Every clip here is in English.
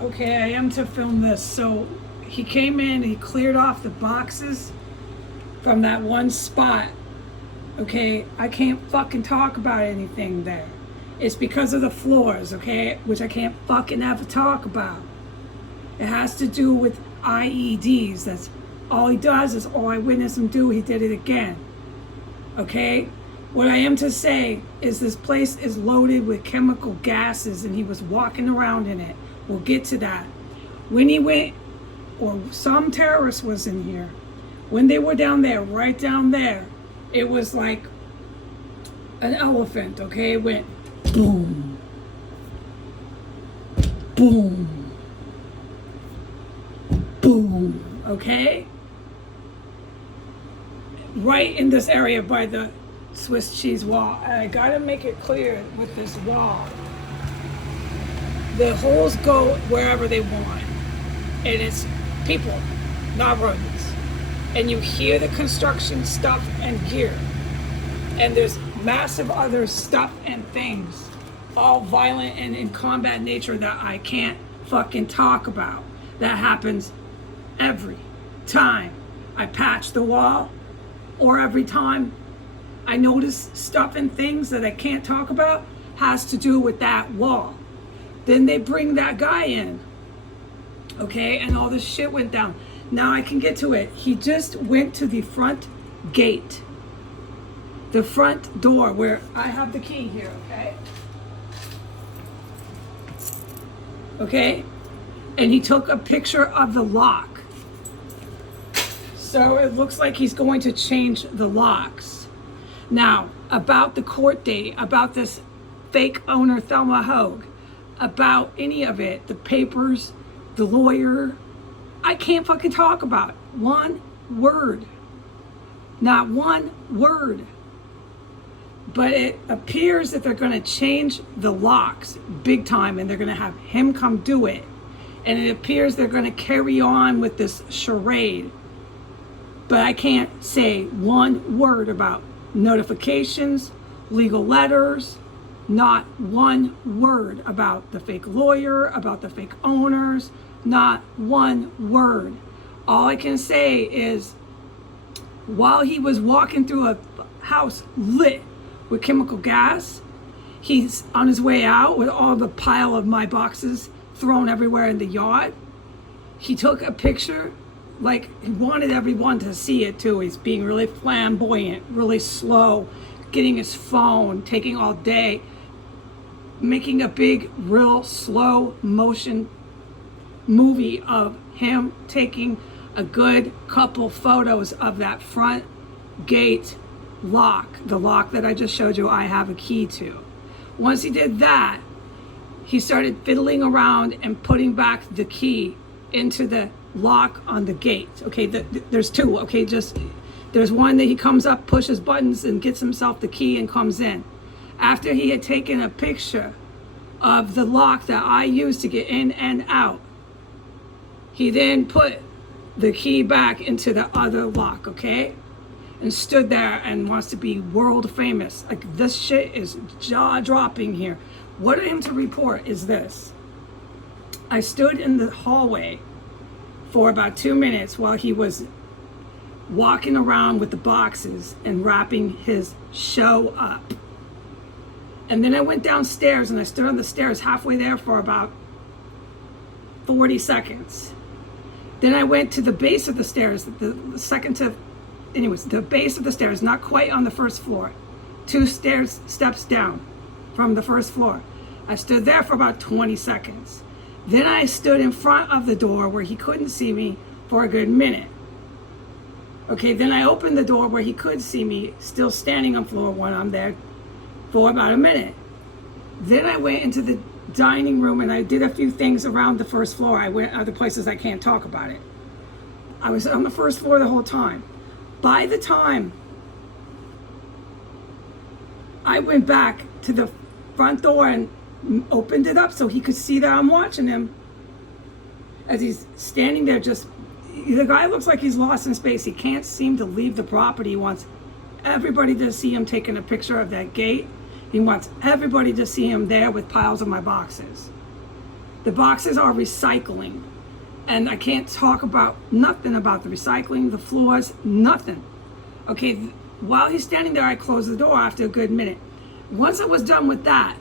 Okay, I am to film this. So he came in, he cleared off the boxes from that one spot. Okay, I can't fucking talk about anything there. It's because of the floors, okay, which I can't fucking ever talk about. It has to do with IEDs. That's all he does is all I witnessed him do, he did it again. Okay? What I am to say is this place is loaded with chemical gases and he was walking around in it. We'll get to that. When he went, or some terrorist was in here, when they were down there, right down there, it was like an elephant, okay? It went boom, boom, boom, okay? Right in this area by the Swiss cheese wall. And I gotta make it clear with this wall. The holes go wherever they want. And it's people, not rodents. And you hear the construction stuff and gear. And there's massive other stuff and things, all violent and in combat nature that I can't fucking talk about. That happens every time I patch the wall, or every time I notice stuff and things that I can't talk about has to do with that wall. Then they bring that guy in, okay, and all this shit went down. Now I can get to it. He just went to the front gate, the front door where I have the key here, okay? Okay? And he took a picture of the lock. So it looks like he's going to change the locks. Now, about the court date, about this fake owner, Thelma Hogue, about any of it, the papers, the lawyer, I can't fucking talk about one word. Not one word. But it appears that they're going to change the locks big time and they're going to have him come do it. And it appears they're going to carry on with this charade. But I can't say one word about notifications, legal letters, not one word about the fake lawyer, about the fake owners, not one word. All I can say is while he was walking through a house lit with chemical gas, he's on his way out with all the pile of my boxes thrown everywhere in the yard. He took a picture, like he wanted everyone to see it too. He's being really flamboyant, really slow, getting his phone, taking all day, making a big, real slow motion movie of him taking a good couple photos of that front gate lock, the lock that I just showed you I have a key to. Once he did that, he started fiddling around and putting back the key into the lock on the gate. Okay, there's two, okay, just there's one that he comes up, pushes buttons and gets himself the key and comes in. After he had taken a picture of the lock that I used to get in and out, he then put the key back into the other lock, okay? And stood there and wants to be world famous. Like, this shit is jaw-dropping here. What I am to report is this. I stood in the hallway for about 2 minutes while he was walking around with the boxes and wrapping his show up. And then I went downstairs and I stood on the stairs halfway there for about 40 seconds. Then I went to the base of the stairs, the second to, anyways, the base of the stairs, not quite on the first floor. 2 steps down from the first floor. I stood there for about 20 seconds. Then I stood in front of the door where he couldn't see me for a good minute. Okay, then I opened the door where he could see me, still standing on floor 1, I'm there, for about a minute. Then I went into the dining room and I did a few things around the first floor. I went other places I can't talk about it. I was on the first floor the whole time. By the time I went back to the front door and opened it up so he could see that I'm watching him, as he's standing there, just, the guy looks like he's lost in space. He can't seem to leave the property. He wants everybody to see him taking a picture of that gate. He wants everybody to see him there with piles of my boxes. The boxes are recycling. And I can't talk about nothing about the recycling, the floors, nothing. Okay, while he's standing there, I closed the door after a good minute. Once I was done with that,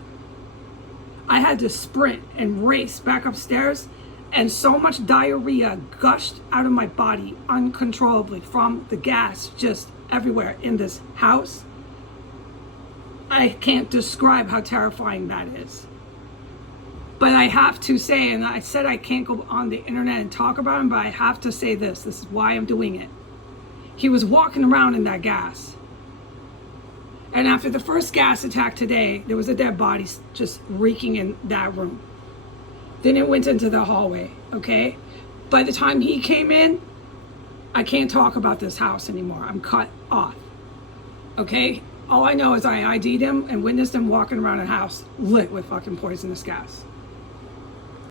I had to sprint and race back upstairs, and so much diarrhea gushed out of my body uncontrollably from the gas just everywhere in this house. I can't describe how terrifying that is. But I have to say, and I said I can't go on the internet and talk about him, but I have to say this. This is why I'm doing it. He was walking around in that gas. And after the first gas attack today, there was a dead body just reeking in that room. Then it went into the hallway, okay? By the time he came in, I can't talk about this house anymore. I'm cut off, okay? All I know is I ID'd him and witnessed him walking around a house lit with fucking poisonous gas.